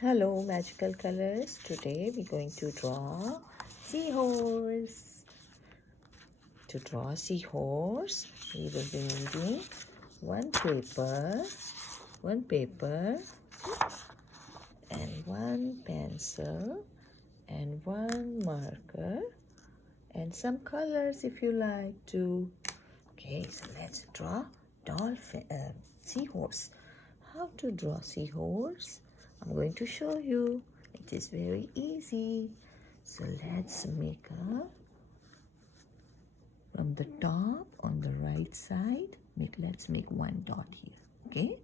Hello, magical colors. Today we're going to draw seahorse. To draw seahorse, we will be needing one paper, and one pencil, and one marker, and some colors if you like to. Okay, so let's draw seahorse. How to draw seahorse? I'm going to show you. It is very easy. So let's make from the top on the right side, let's make one dot here, okay?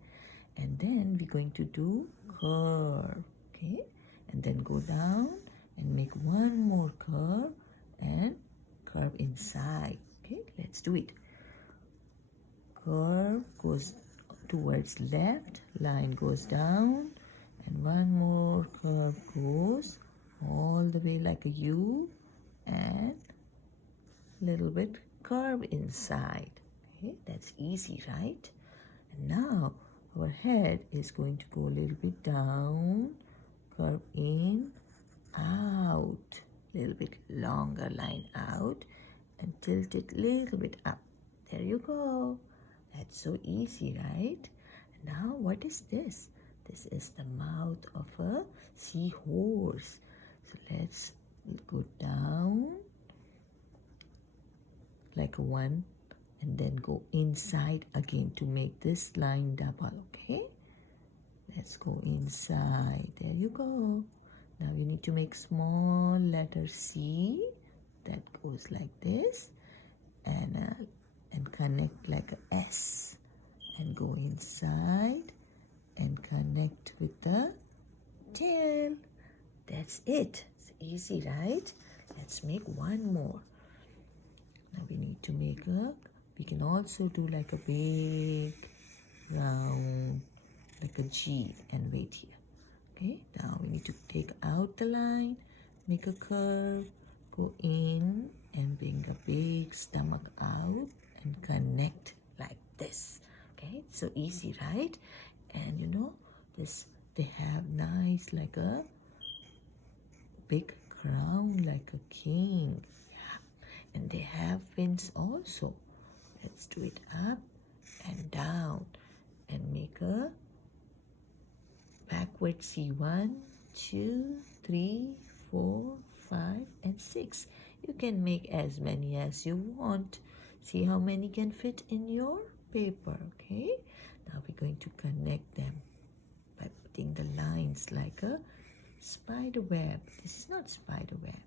And then we're going to do curve, okay? And then go down and make one more curve and curve inside, okay? Let's do it. Curve goes towards left, line goes down, and one more curve goes all the way like a U, and little bit curve inside. Okay, that's easy, right? And now our head is going to go a little bit down, curve in, out, little bit longer line out, and tilt it a little bit up. There you go. That's so easy, right? And now what is this? This is the mouth of a seahorse. So let's go down like a one and then go inside again to make this line double, okay? Let's go inside. There you go. Now you need to make small letter C that goes like this, and connect like a S, and go inside and connect with the tail. That's it. It's easy, right? Let's make one more. Now we need to make we can also do like a big round, like a G, and wait here. Okay, now we need to take out the line, make a curve, go in and bring a big stomach out and connect like this. Okay, so easy, right? And you know, they have nice like a big crown like a king. Yeah. And they have fins also. Let's do it up and down and make a backward C. 1, 2, 3, 4, 5, and 6. You can make as many as you want. See how many can fit in your paper, okay? Now we're going to connect them by putting the lines like a spider web. This is not spider web.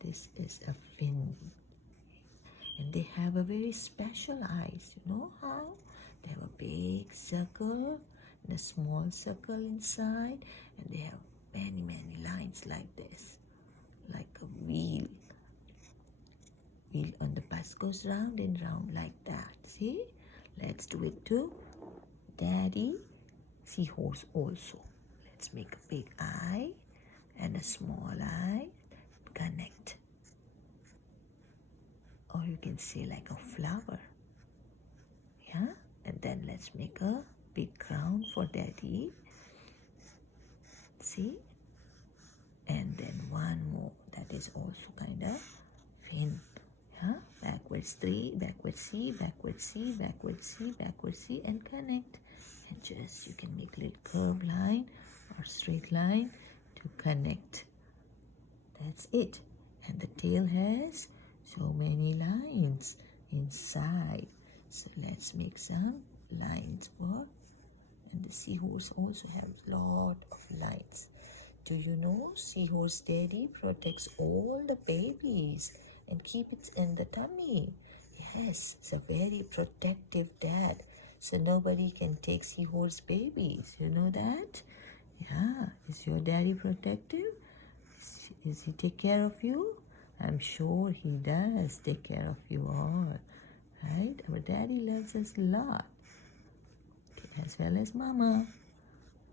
This is a fin. And they have a very special eyes. You know how? They have a big circle and a small circle inside, and they have many lines like this, like a wheel. Wheel on the bus goes round and round like that. See? Let's do it to Daddy Seahorse also. Let's make a big eye and a small eye. Connect. Or you can say like a flower. Yeah? And then let's make a big crown for Daddy. See? And then one more that is also kind of fin. Yeah? Backwards 3, backwards C, backwards C, backwards C, backwards C, and connect. And just you can make a little curved line or straight line to connect. That's it. And the tail has so many lines inside. So let's make some lines for, and the seahorse also has a lot of lines. Do you know seahorse daddy protects all the babies and keep it in the tummy? Yes, it's a very protective dad. So nobody can take seahorse babies. You know that? Yeah. Is your daddy protective? Is he take care of you? I'm sure he does take care of you all. Right? Our daddy loves us a lot. Okay, as well as mama.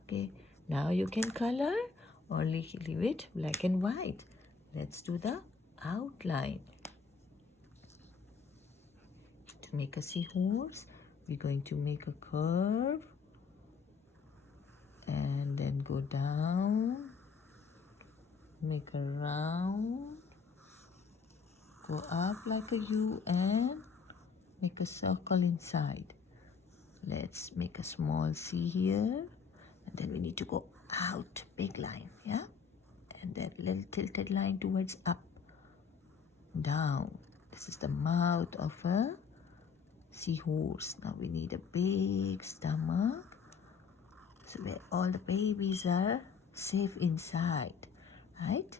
Okay. Now you can color or leave it black and white. Let's do the outline. To make a seahorse, we're going to make a curve and then then go down, make a round, go up like a U and make a circle inside. Let's make a small C here, and then we need to go out, big line, yeah? And then little tilted line towards up, down. This is the mouth of a seahorse. Now we need a big stomach, so where all the babies are safe inside, right?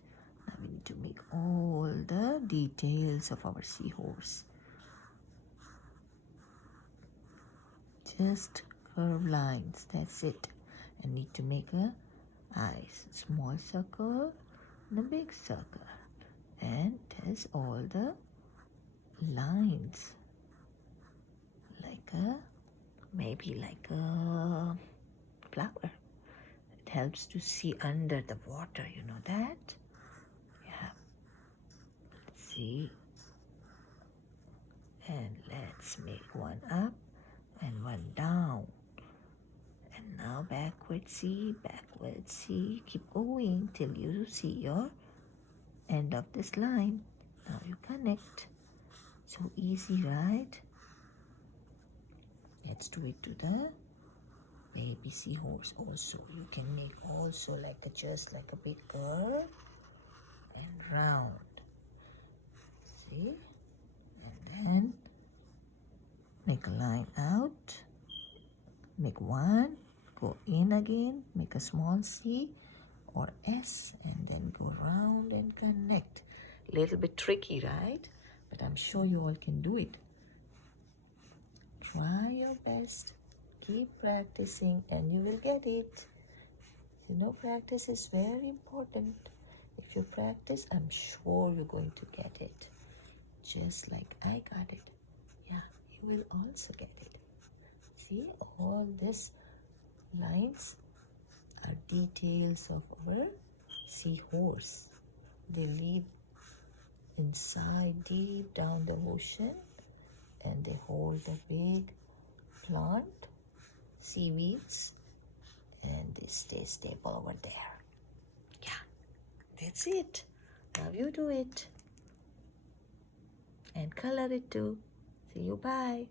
Now we need to make all the details of our seahorse. Just curved lines, that's it. And need to make a eyes, small circle and a big circle, and there's all the lines, like a maybe like a flower. It helps to see under the water, you know that? Yeah. Let's see. And let's make one up and one down. And now backward C, keep going till you see your end of this line. Now you connect. So easy, right? Let's do it to the baby seahorse also. You can make also like just like a big curve and round. See? And then make a line out. Make one, go in again, make a small C or S, and then go round and connect. Little bit tricky, right? But I'm sure you all can do it. Try your best, keep practicing, and you will get it. You know, practice is very important. If you practice, I'm sure you're going to get it. Just like I got it. Yeah, you will also get it. See, all these lines are details of our seahorse. They live inside, deep down the ocean, and they hold the big plant, seaweeds, and they stay stable over there. Yeah, that's it. Now you do it. And color it too. See you, bye.